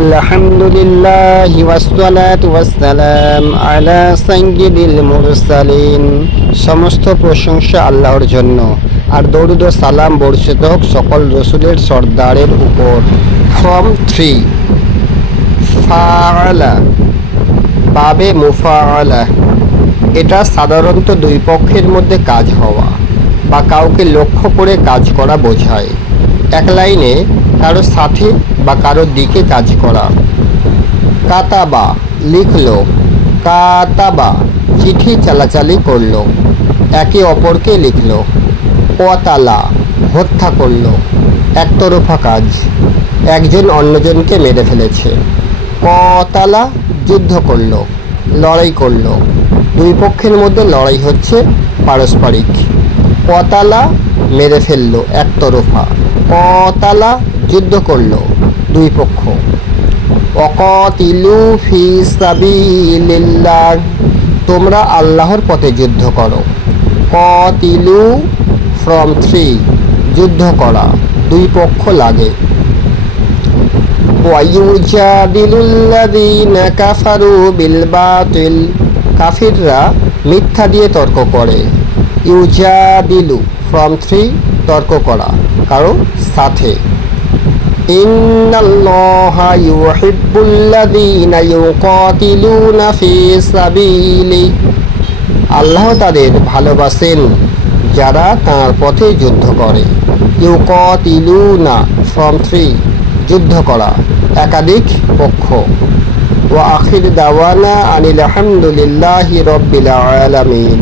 আলহামদুলিল্লাহি ওয়াসসালাতু ওয়াসসালাম আলা সাইয়্যিদিল মুরসালিন। সমস্ত প্রশংসা আল্লাহর জন্য, আর দরুদ ও সালাম বর্ষিত হোক সকল রসুলের সর্দারের উপর। ফ্রম 3 ফাআলা, বাবে মুফাআলা। এটা সাধারণত দুই পক্ষের মধ্যে কাজ হওয়া বা কাউকে লক্ষ্য করে কাজ করা বোঝায়। এক লাইনে কারো সাথে বা কারোর দিকে কাজ করা। কাতাবা, লিখলো। কাতাবা, চিঠি চালাচালি করলো, একে অপরকে লিখলো। কতালা, হত্যা করলো, একতরফা কাজ, একজন অন্যজনকে মেরে ফেলেছে। কতালা, যুদ্ধ করলো, লড়াই করলো, দুই পক্ষের মধ্যে লড়াই হচ্ছে পারস্পরিক। কতালা, মেরে ফেললো, একতরফা। কতালা, যুদ্ধ করলো, দুই পক্ষ। ওয়াকাতিলু ফি সাবিলিল্লাহ, তোমরা আল্লাহর পথে যুদ্ধ করো। কাতিলু ফ্রম 3, যুদ্ধ করা, দুই পক্ষ লাগে। ওয়ায়ুজাদিলুল্লাযীনা কাফারু বিল বাতিল, কাফিররা মিথ্যা দিয়ে তর্ক করে। ইউজাদিলু ফ্রম 3, তর্ক করা, কারো সাথে। ইন্নাল্লাহা ইউহিব্বুল্লাযীনা ইউকাতিলুনা ফি সাবিলি, আল্লাহ তাদের ভালোবাসেন যারা তাঁর পথে যুদ্ধ করে। ইউকাতিলুনা ফ্রম 3, যুদ্ধ করা, একাধিক পক্ষ। ওয়া আখির দাওয়ানা আনিল হামদুলিল্লাহি রাব্বিল আলামিন।